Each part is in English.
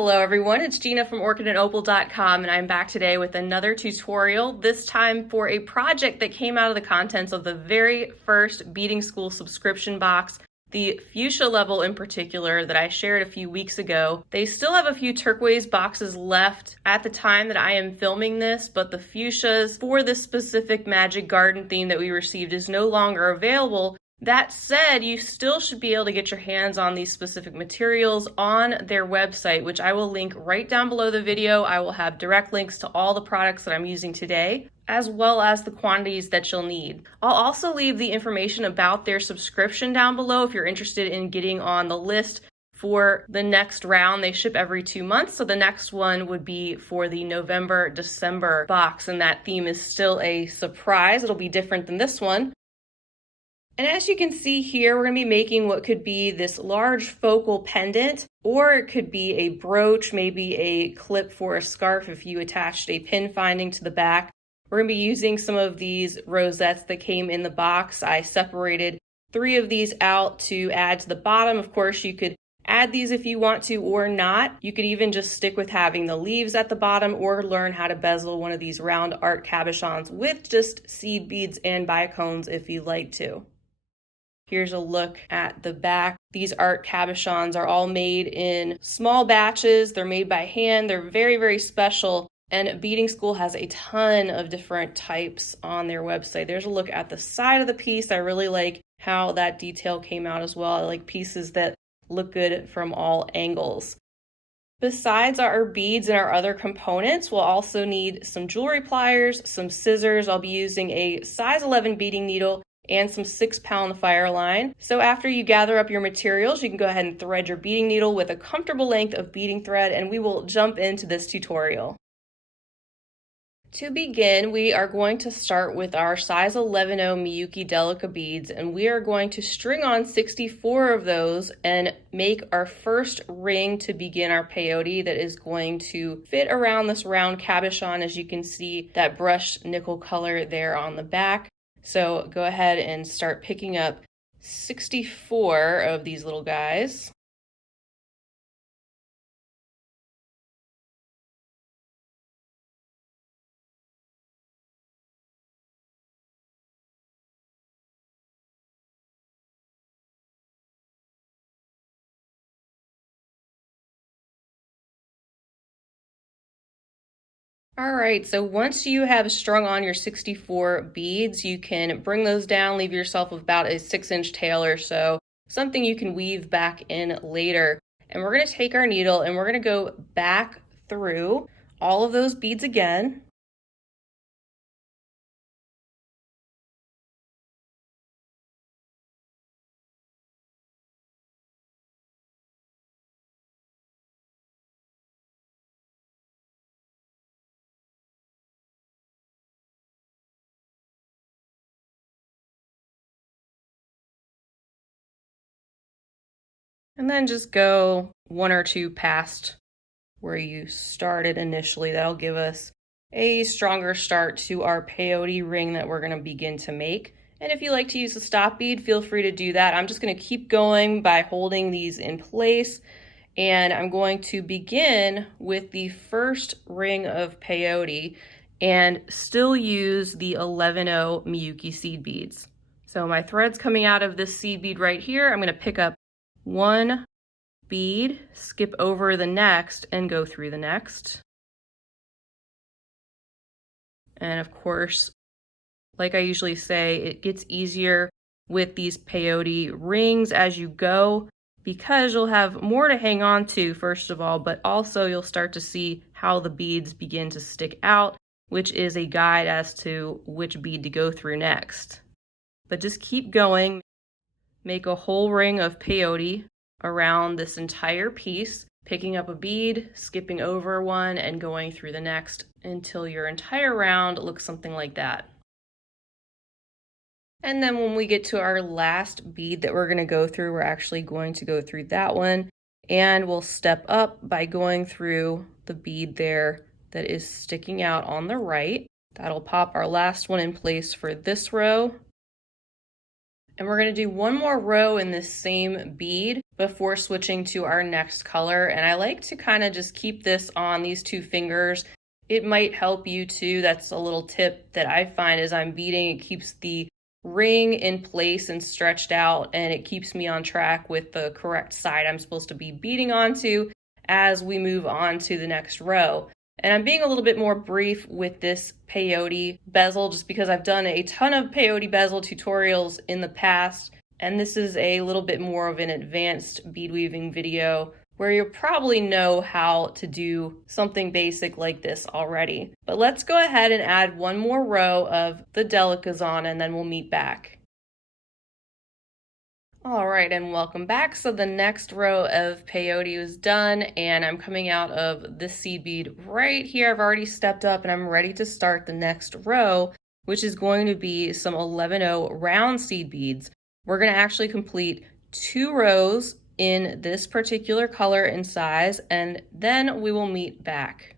Hello everyone, it's Gina from orchidandopal.com and I'm back today with another tutorial, this time for a project that came out of the contents of the very first Beading School subscription box, the fuchsia level in particular that I shared a few weeks ago. They still have a few turquoise boxes left at the time that I am filming this, but the fuchsias for this specific Magic Garden theme that we received is no longer available. That said, you still should be able to get your hands on these specific materials on their website, which I will link right down below the video. I will have direct links to all the products that I'm using today, as well as the quantities that you'll need. I'll also leave the information about their subscription down below if you're interested in getting on the list for the next round. They ship every 2 months, so the next one would be for the November-December box, and that theme is still a surprise. It'll be different than this one. And as you can see here, we're going to be making what could be this large focal pendant, or it could be a brooch, maybe a clip for a scarf if you attached a pin finding to the back. We're going to be using some of these rosettes that came in the box. I separated 3 of these out to add to the bottom. Of course, you could add these if you want to or not. You could even just stick with having the leaves at the bottom or learn how to bezel one of these round art cabochons with just seed beads and bicones if you'd like to. Here's a look at the back. These art cabochons are all made in small batches. They're made by hand. They're very, very special. And Beading School has a ton of different types on their website. There's a look at the side of the piece. I really like how that detail came out as well. I like pieces that look good from all angles. Besides our beads and our other components, we'll also need some jewelry pliers, some scissors. I'll be using a size 11 beading needle and some 6-pound FireLine. So after you gather up your materials, you can go ahead and thread your beading needle with a comfortable length of beading thread, and we will jump into this tutorial. To begin, we are going to start with our size 11 Miyuki Delica beads, and we are going to string on 64 of those and make our first ring to begin our peyote that is going to fit around this round cabochon. As you can see, that brushed nickel color there on the back. So go ahead and start picking up 64 of these little guys. All right, so once you have strung on your 64 beads, you can bring those down, leave yourself about a 6-inch tail or so, something you can weave back in later. And we're gonna take our needle and we're gonna go back through all of those beads again. And then just go 1 or 2 past where you started initially. That'll give us a stronger start to our peyote ring that we're going to begin to make. And if you like to use a stop bead, feel free to do that. I'm just going to keep going by holding these in place. And I'm going to begin with the first ring of peyote and still use the 11-0 Miyuki seed beads. So my thread's coming out of this seed bead right here. I'm going to pick up 1 bead, skip over the next, and go through the next. And of course, like I usually say, it gets easier with these peyote rings as you go because you'll have more to hang on to, first of all, but also you'll start to see how the beads begin to stick out, which is a guide as to which bead to go through next. But just keep going. Make a whole ring of peyote around this entire piece, picking up a bead, skipping over one, and going through the next until your entire round looks something like that. And then when we get to our last bead that we're going to go through, we're actually going to go through that one, and we'll step up by going through the bead there that is sticking out on the right. That'll pop our last one in place for this row. And we're going to do one more row in this same bead before switching to our next color. And I like to kind of just keep this on these two fingers. It might help you too. That's a little tip that I find as I'm beading. It keeps the ring in place and stretched out, and it keeps me on track with the correct side I'm supposed to be beading onto as we move on to the next row. And I'm being a little bit more brief with this peyote bezel just because I've done a ton of peyote bezel tutorials in the past, and this is a little bit more of an advanced bead weaving video where you'll probably know how to do something basic like this already. But let's go ahead and add one more row of the Delicas on, and then we'll meet back. All right, and welcome back. So the next row of peyote is done, and I'm coming out of this seed bead right here. I've already stepped up and I'm ready to start the next row, which is going to be some 11-0 round seed beads. We're going to actually complete 2 rows in this particular color and size, and then we will meet back.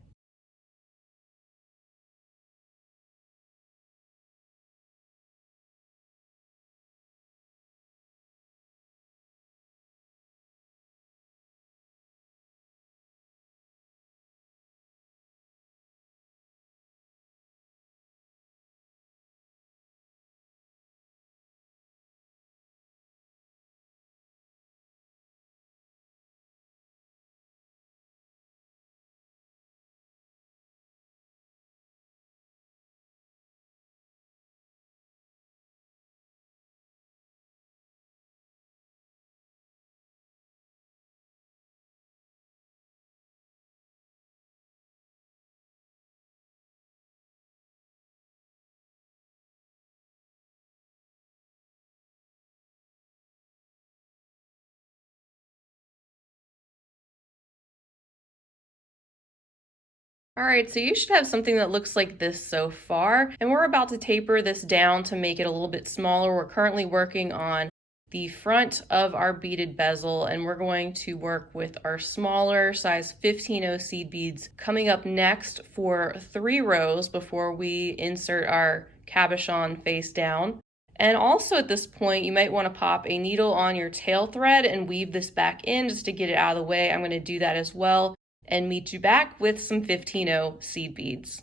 All right, so you should have something that looks like this so far, and we're about to taper this down to make it a little bit smaller. We're currently working on the front of our beaded bezel, and we're going to work with our smaller size 15-0 seed beads coming up next for 3 rows before we insert our cabochon face down. And also at this point, you might want to pop a needle on your tail thread and weave this back in just to get it out of the way. I'm going to do that as well and meet you back with some 15-0 seed beads.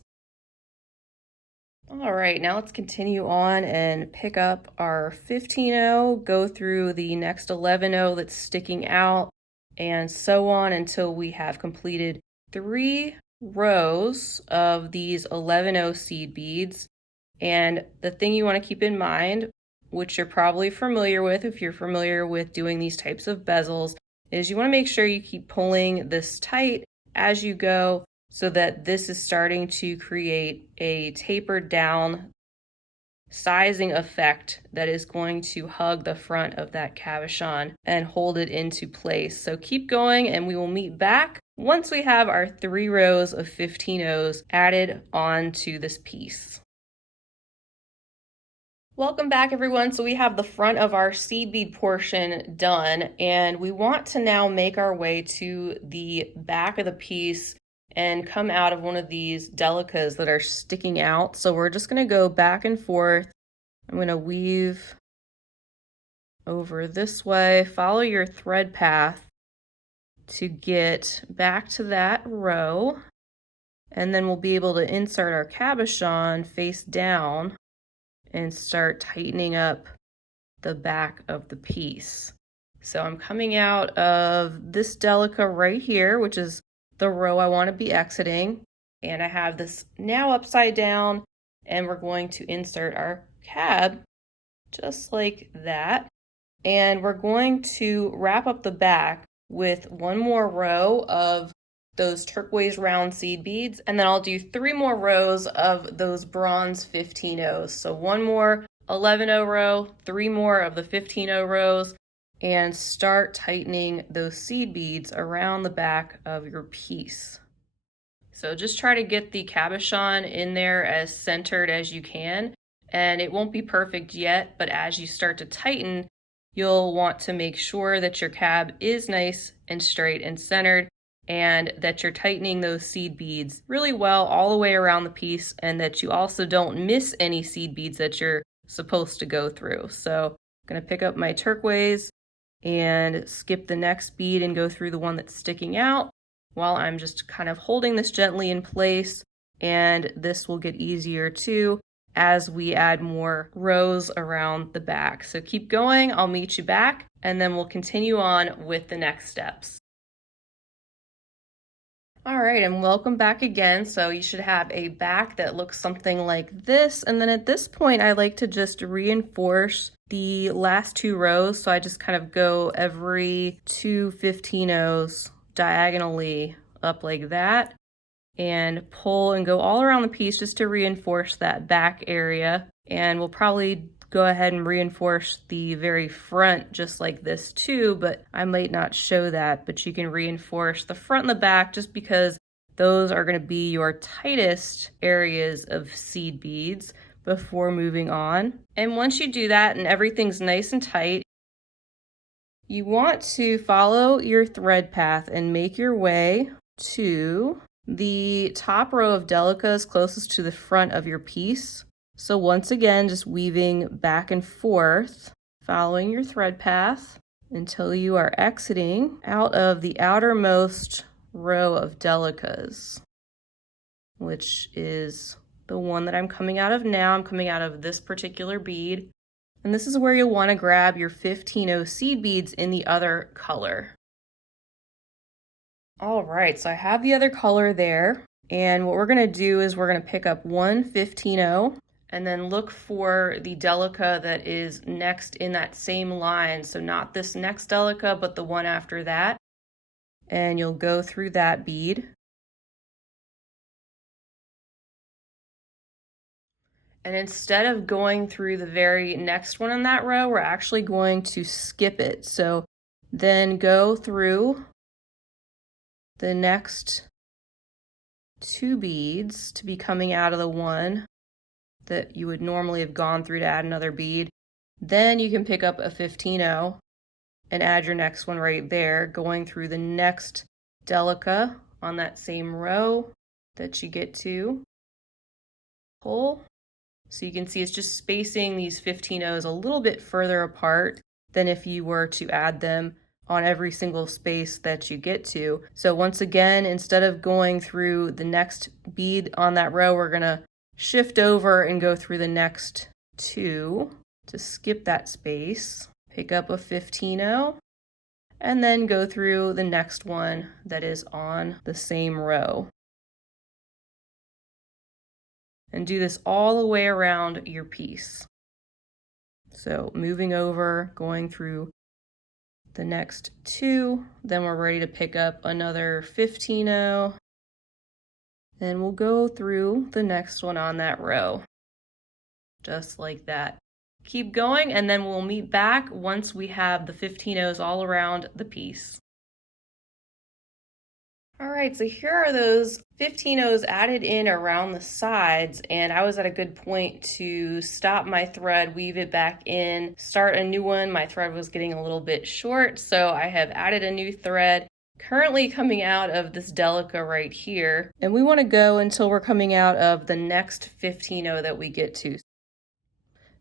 All right, now let's continue on and pick up our 15-0, go through the next 11-0 that's sticking out, and so on until we have completed 3 rows of these 11-0 seed beads. And the thing you want to keep in mind, which you're probably familiar with if you're familiar with doing these types of bezels, is you want to make sure you keep pulling this tight as you go so that this is starting to create a tapered down sizing effect that is going to hug the front of that cabochon and hold it into place. So keep going and we will meet back once we have our 3 rows of 15-0s added onto this piece. Welcome back everyone. So we have the front of our seed bead portion done, and we want to now make our way to the back of the piece and come out of one of these delicas that are sticking out. So we're just going to go back and forth. I'm going to weave over this way, follow your thread path to get back to that row, and then we'll be able to insert our cabochon face down and start tightening up the back of the piece. So I'm coming out of this delica right here, which is the row I want to be exiting, and I have this now upside down, and we're going to insert our cab just like that, and we're going to wrap up the back with one more row of those turquoise round seed beads, and then I'll do 3 more rows of those bronze 15-0s. So 1 more 11-0 row, 3 more of the 15-0 rows, and start tightening those seed beads around the back of your piece. So just try to get the cabochon in there as centered as you can, and it won't be perfect yet, but as you start to tighten, you'll want to make sure that your cab is nice and straight and centered, and that you're tightening those seed beads really well all the way around the piece, and that you also don't miss any seed beads that you're supposed to go through. So gonna pick up my turquoise and skip the next bead and go through the one that's sticking out while I'm just kind of holding this gently in place, and this will get easier too as we add more rows around the back. So keep going, I'll meet you back, and then we'll continue on with the next steps. All right, and welcome back again. So you should have a back that looks something like this. And then at this point, I like to just reinforce the last 2 rows. So I just kind of go every 2 15-ohs diagonally up like that and pull and go all around the piece just to reinforce that back area. And we'll probably go ahead and reinforce the very front just like this too, but I might not show that, but you can reinforce the front and the back just because those are going to be your tightest areas of seed beads before moving on. And once you do that and everything's nice and tight, you want to follow your thread path and make your way to the top row of delicas closest to the front of your piece. So once again, just weaving back and forth, following your thread path until you are exiting out of the outermost row of delicas, which is the one that I'm coming out of now. I'm coming out of this particular bead. And this is where you'll want to grab your 15-oh seed beads in the other color. All right, so I have the other color there. And what we're going to do is we're going to pick up one 15-oh and then look for the Delica that is next in that same line. So not this next Delica, but the one after that. And you'll go through that bead. And instead of going through the very next one in that row, we're actually going to skip it. So then go through the next 2 beads to be coming out of the one that you would normally have gone through to add another bead. Then you can pick up a 15-oh and add your next one right there, going through the next Delica on that same row that you get to. Pull. So you can see it's just spacing these 15-ohs a little bit further apart than if you were to add them on every single space that you get to. So once again, instead of going through the next bead on that row, we're gonna shift over and go through the next 2 to skip that space, pick up a 15-oh, and then go through the next one that is on the same row. And do this all the way around your piece. So moving over, going through the next 2, then we're ready to pick up another 15-oh. Then we'll go through the next one on that row, just like that. Keep going, and then we'll meet back once we have the 15-ohs all around the piece. All right, so here are those 15-ohs added in around the sides, and I was at a good point to stop my thread, weave it back in, start a new one. My thread was getting a little bit short, so I have added a new thread. Currently coming out of this Delica right here, and we want to go until we're coming out of the next 15-oh that we get to.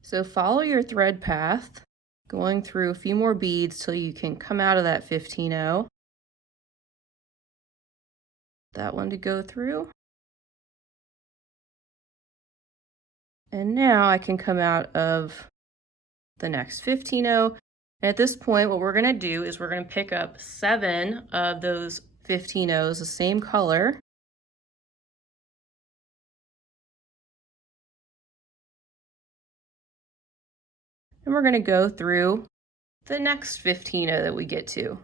So follow your thread path, going through a few more beads till you can come out of that 15-oh. That one to go through. And now I can come out of the next 15-oh. And at this point, what we're going to do is we're going to pick up 7 of those 15-ohs, the same color. And we're going to go through the next 15-oh that we get to.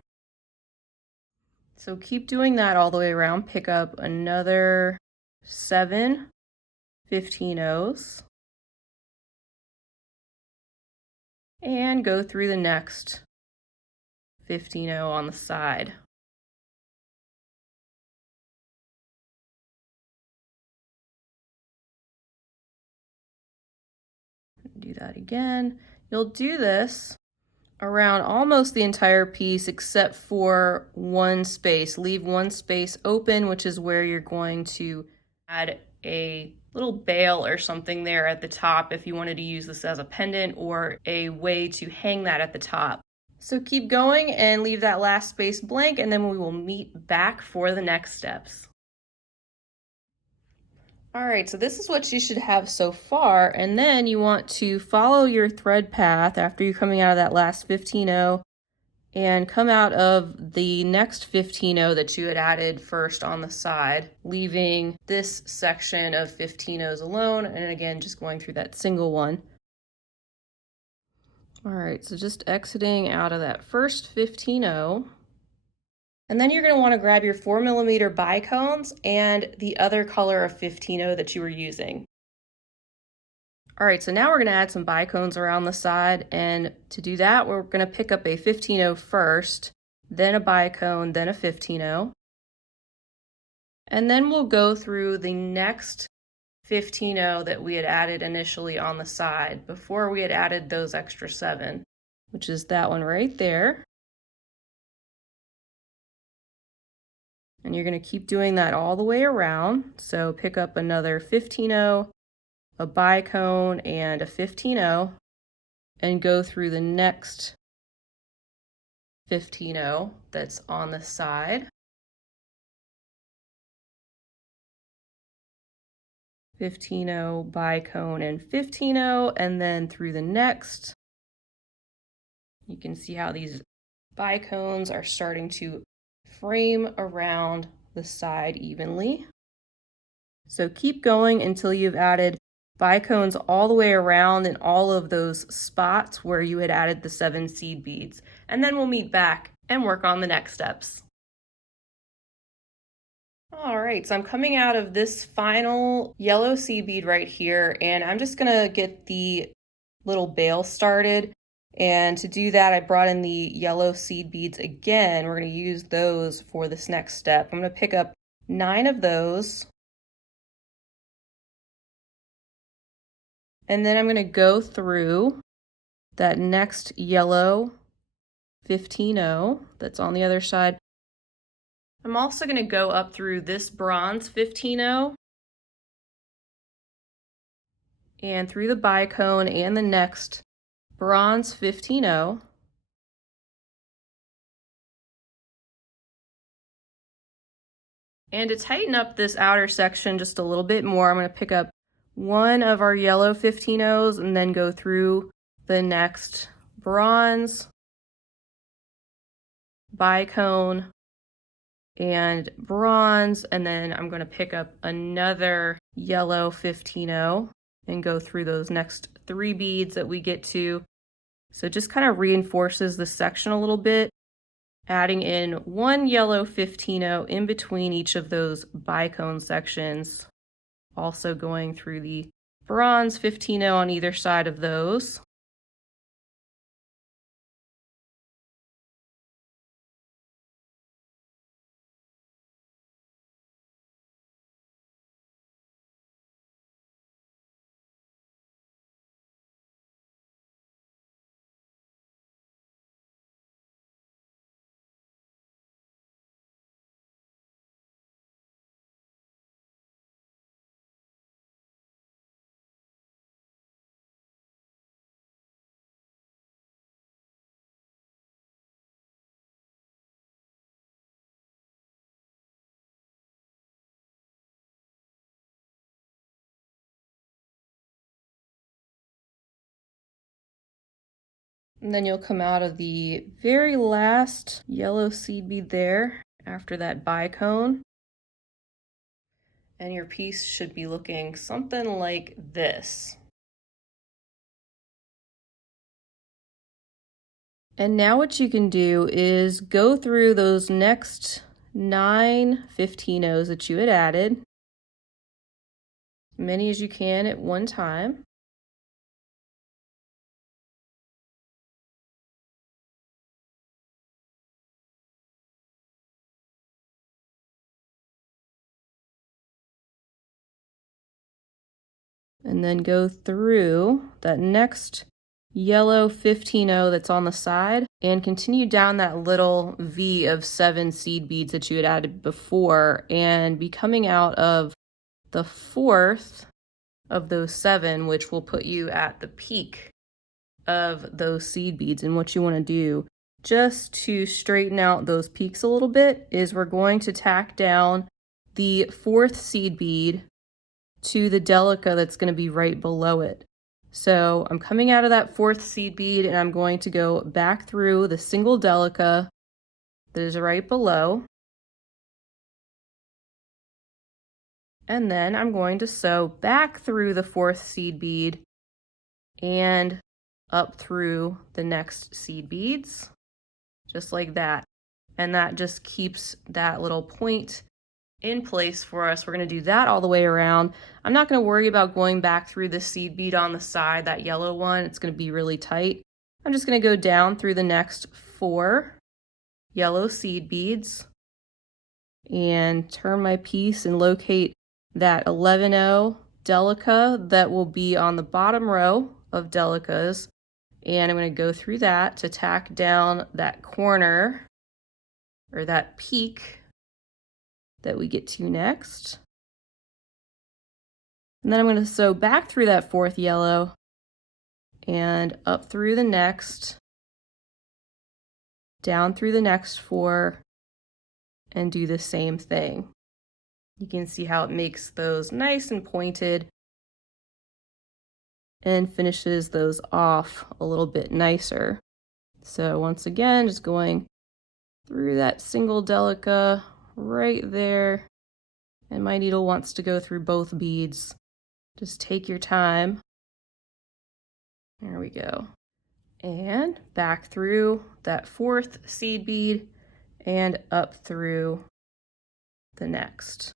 So keep doing that all the way around. Pick up another 7 15-ohs. And go through the next 15-oh on the side. Do that again. You'll do this around almost the entire piece except for one space. Leave one space open, which is where you're going to add a little bail or something there at the top if you wanted to use this as a pendant or a way to hang that at the top. So keep going and leave that last space blank, and then we will meet back for the next steps. All right, so this is what you should have so far, and then you want to follow your thread path after you're coming out of that last 15-0 and come out of the next 15-0 that you had added first on the side, leaving this section of 15-0s alone, and again, just going through that single one. All right, so just exiting out of that first 15-0. And then you're going to want to grab your 4mm bicones and the other color of 15-0 that you were using. All right, so now we're going to add some bicones around the side, and to do that, we're going to pick up a 15-0 first, then a bicone, then a 15-0. And then we'll go through the next 15-0 that we had added initially on the side before we had added those extra 7, which is that one right there. And you're going to keep doing that all the way around. So pick up another 15-0, a bicone, and a 15-0, and go through the next 15-0 that's on the side. 15-0, bicone, and 15-0, and then through the next. You can see how these bicones are starting to frame around the side evenly. So keep going until you've added bicones all the way around in all of those spots where you had added the 7 seed beads. And then we'll meet back and work on the next steps. All right, so I'm coming out of this final yellow seed bead right here, and I'm just gonna get the little bail started. And to do that, I brought in the yellow seed beads again. We're going to use those for this next step. I'm going to pick up 9 of those. And then I'm going to go through that next yellow 15-0 that's on the other side. I'm also going to go up through this bronze 15-0 and through the bicone and the next bronze 15-0, and to tighten up this outer section just a little bit more, I'm going to pick up one of our yellow 15-0s and then go through the next bronze, bicone, and bronze, and then I'm going to pick up another yellow 15-0 and go through those next 3 beads that we get to. So it just kind of reinforces the section a little bit, adding in 1 yellow 15-0 in between each of those bicone sections, also going through the bronze 15-0 on either side of those. And then you'll come out of the very last yellow seed bead there after that bicone. And your piece should be looking something like this. And now what you can do is go through those next 9 15-0s that you had added, as many as you can at one time. And then go through that next yellow 15-0 that's on the side and continue down that little V of 7 seed beads that you had added before and be coming out of the fourth of those 7, which will put you at the peak of those seed beads. And what you want to do just to straighten out those peaks a little bit is we're going to tack down the 4th seed bead to the Delica that's going to be right below it. So I'm coming out of that 4th seed bead and I'm going to go back through the single Delica that is right below. And then I'm going to sew back through the 4th seed bead and up through the next seed beads, just like that. And that just keeps that little point in place for us. We're going to do that all the way around. I'm not going to worry about going back through the seed bead on the side, that yellow one. It's going to be really tight. I'm just going to go down through the next 4 yellow seed beads and turn my piece and locate that 11-0 Delica that will be on the bottom row of Delicas. And I'm going to go through that to tack down that corner or that peak that we get to next. And then I'm going to sew back through that 4th yellow and up through the next, down through the next 4, and do the same thing. You can see how it makes those nice and pointed and finishes those off a little bit nicer. So once again, just going through that single Delica right there, and my needle wants to go through both beads. Just take your time. There we go. And back through that 4th seed bead and up through the next.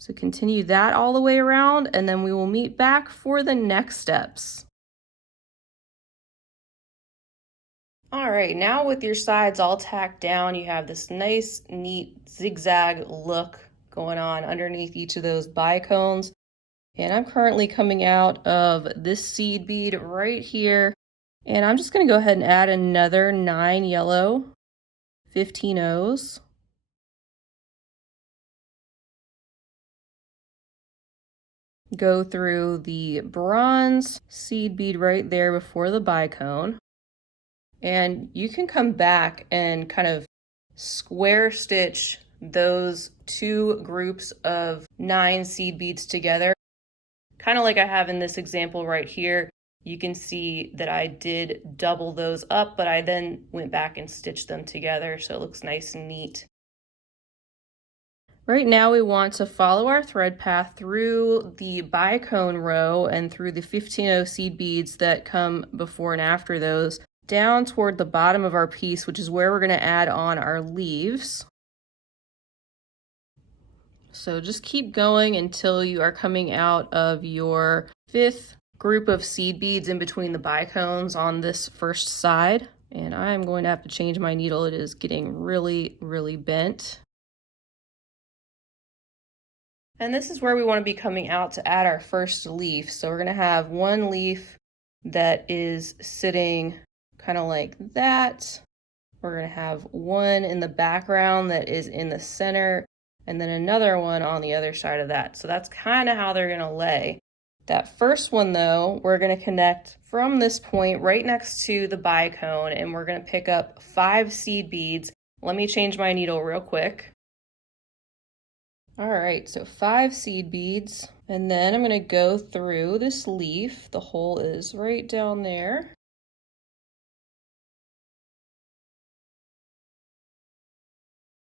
So continue that all the way around, and then we will meet back for the next steps. All right, now with your sides all tacked down, you have this nice, neat zigzag look going on underneath each of those bicones. And I'm currently coming out of this seed bead right here, and I'm just going to go ahead and add another 9 yellow 15-0s. Go through the bronze seed bead right there before the bicone. And you can come back and kind of square stitch those 2 groups of 9 seed beads together. Kind of like I have in this example right here. You can see that I did double those up, but I then went back and stitched them together so it looks nice and neat. Right now we want to follow our thread path through the bicone row and through the 15-0 seed beads that come before and after those, down toward the bottom of our piece, which is where we're going to add on our leaves. So just keep going until you are coming out of your 5th group of seed beads in between the bicones on this first side. And I'm going to have to change my needle. It is getting really, really bent. And this is where we want to be coming out to add our first leaf. So we're going to have 1 leaf that is sitting kind of like that. We're going to have 1 in the background that is in the center, and then another one on the other side of that. So that's kind of how they're going to lay. That first one though, we're going to connect from this point right next to the bicone, and we're going to pick up 5 seed beads. Let me change my needle real quick. All right, so 5 seed beads, and then I'm going to go through this leaf. The hole is right down there.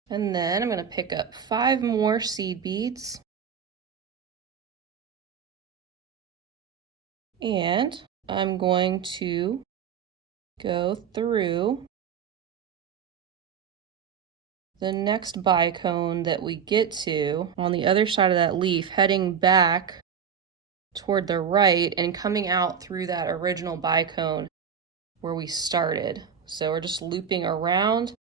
And then I'm going to pick up 5 more seed beads. And I'm going to go through the next bicone that we get to on the other side of that leaf, heading back toward the right and coming out through that original bicone where we started. So we're just looping around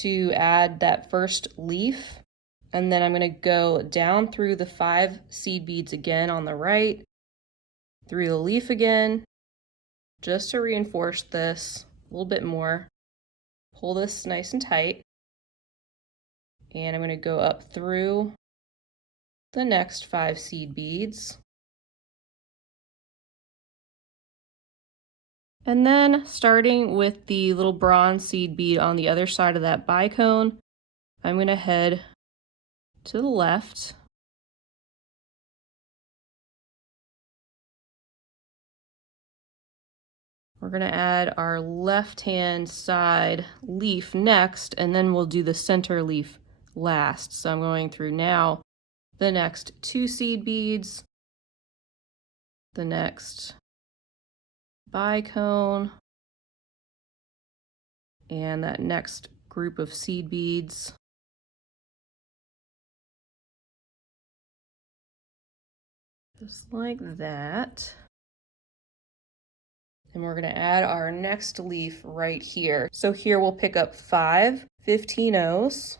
to add that first leaf, and then I'm going to go down through the 5 seed beads again on the right, through the leaf again, just to reinforce this a little bit more. Pull this nice and tight. And I'm going to go up through the next 5 seed beads. And then starting with the little bronze seed bead on the other side of that bicone, I'm going to head to the left. We're going to add our left-hand side leaf next, and then we'll do the center leaf last. So I'm going through now the next 2 seed beads, the next bicone, and that next group of seed beads. Just like that. And we're going to add our next leaf right here. So here we'll pick up 5 15-ohs.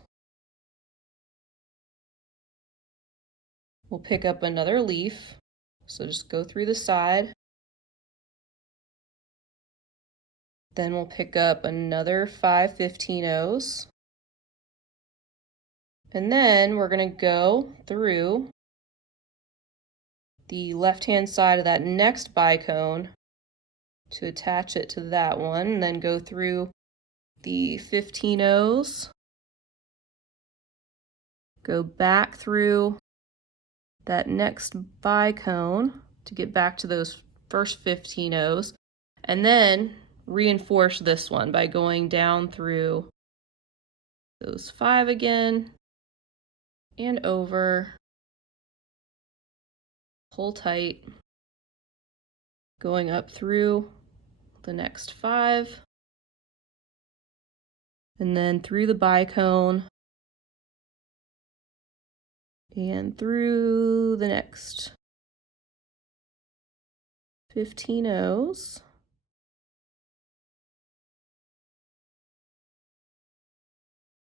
We'll pick up another leaf. So just go through the side. Then we'll pick up another 5 15-ohs. And then we're going to go through the left-hand side of that next bicone to attach it to that one, and then go through the 15-ohs, go back through that next bicone to get back to those first 15-ohs, and then reinforce this one by going down through those 5 again and over, pull tight, going up through the next 5, and then through the bicone and through the next 15-ohs.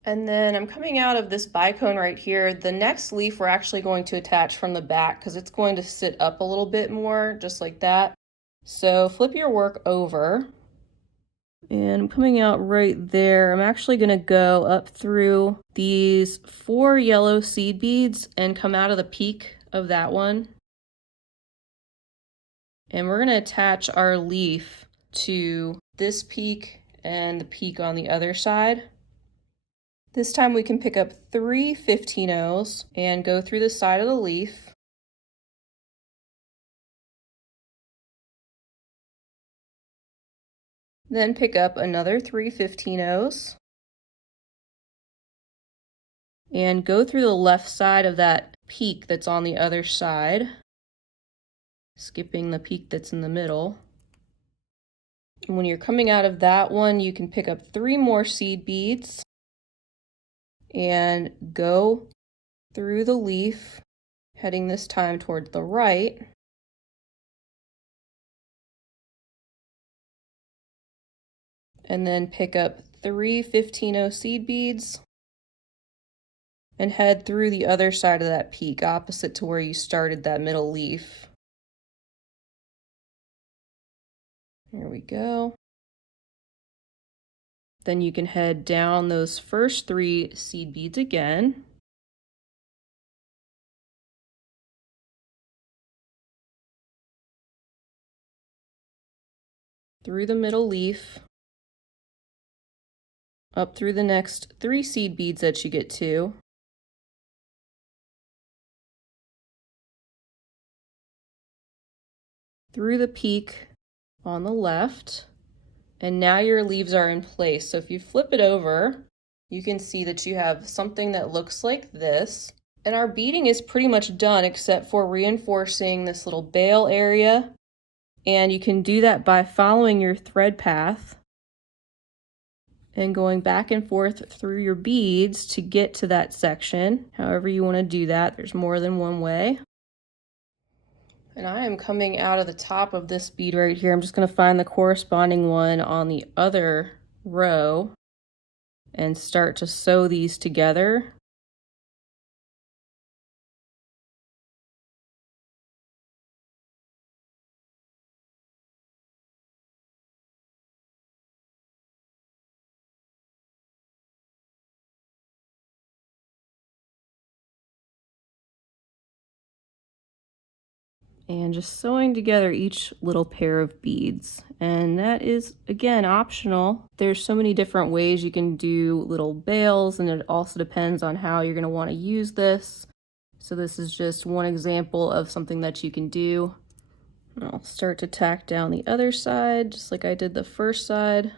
And then I'm coming out of this bicone right here. The next leaf we're actually going to attach from the back because it's going to sit up a little bit more, just like that. So flip your work over, and I'm coming out right there. I'm actually going to go up through these 4 yellow seed beads and come out of the peak of that one. And we're going to attach our leaf to this peak and the peak on the other side. This time we can pick up 3 15-ohs and go through the side of the leaf. Then pick up another 3 15-ohs and go through the left side of that peak that's on the other side, skipping the peak that's in the middle. And when you're coming out of that one, you can pick up 3 more seed beads and go through the leaf, heading this time toward the right. And then pick up 3 15-oh seed beads and head through the other side of that peak, opposite to where you started that middle leaf. Here we go. Then you can head down those first 3 seed beads again. Through the middle leaf, up through the next 3 seed beads that you get to. Through the peak on the left, and now your leaves are in place. So if you flip it over, you can see that you have something that looks like this. And our beading is pretty much done except for reinforcing this little bail area. And you can do that by following your thread path and going back and forth through your beads to get to that section. However you want to do that, there's more than one way. And I am coming out of the top of this bead right here. I'm just going to find the corresponding one on the other row and start to sew these together. and just sewing together each little pair of beads. And that is, again, optional. There's so many different ways you can do little bails, and it also depends on how you're going to want to use this. So this is just one example of something that you can do. And I'll start to tack down the other side, just like I did the first side.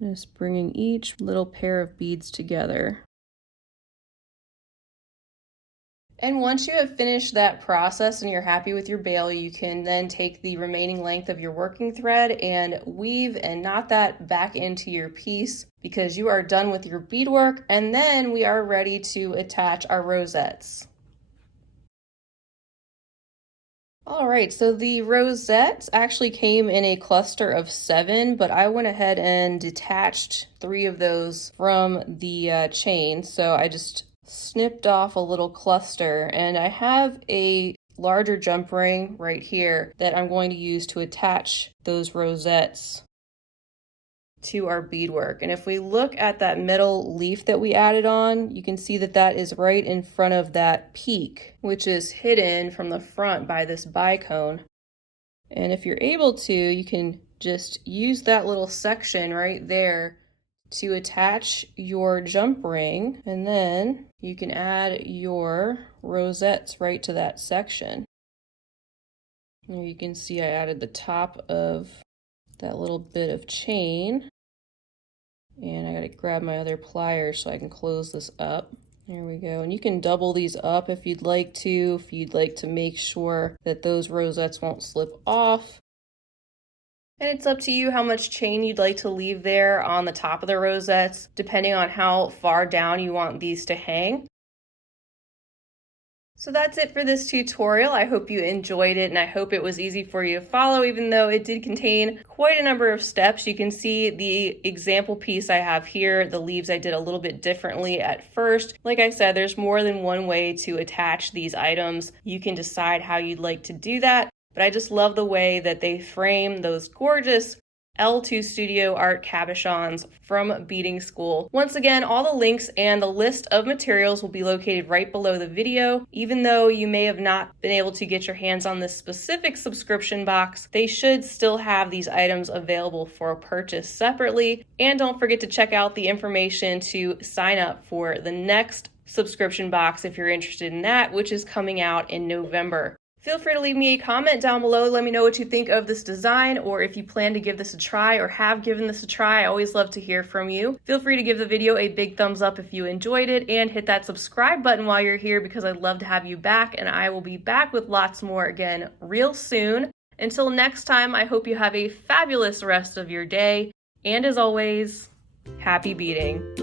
Just bringing each little pair of beads together. And once you have finished that process and you're happy with your bail, you can then take the remaining length of your working thread and weave and knot that back into your piece, because you are done with your beadwork, and then we are ready to attach our rosettes. All right, so the rosettes actually came in a cluster of 7, but I went ahead and detached 3 of those from the chain. So I just snipped off a little cluster, and I have a larger jump ring right here that I'm going to use to attach those rosettes to our beadwork. And if we look at that middle leaf that we added on, you can see that that is right in front of that peak, which is hidden from the front by this bicone. And if you're able to, you can just use that little section right there to attach your jump ring, and then you can add your rosettes right to that section. Here you can see I added the top of that little bit of chain, and I gotta grab my other pliers so I can close this up. There we go. And you can double these up if you'd like to make sure that those rosettes won't slip off. And it's up to you how much chain you'd like to leave there on the top of the rosettes, depending on how far down you want these to hang. So that's it for this tutorial. I hope you enjoyed it, and I hope it was easy for you to follow, even though it did contain quite a number of steps. You can see the example piece I have here. The leaves I did a little bit differently at first. Like I said, there's more than one way to attach these items. You can decide how you'd like to do that, but I just love the way that they frame those gorgeous L2 Studio Art cabochons from Beading School. Once again, all the links and the list of materials will be located right below the video. Even though you may have not been able to get your hands on this specific subscription box, they should still have these items available for purchase separately. And don't forget to check out the information to sign up for the next subscription box if you're interested in that, which is coming out in November. Feel free to leave me a comment down below. Let me know what you think of this design, or if you plan to give this a try or have given this a try. I always love to hear from you. Feel free to give the video a big thumbs up if you enjoyed it, and hit that subscribe button while you're here, because I'd love to have you back, and I will be back with lots more again real soon. Until next time, I hope you have a fabulous rest of your day, and as always, happy beading.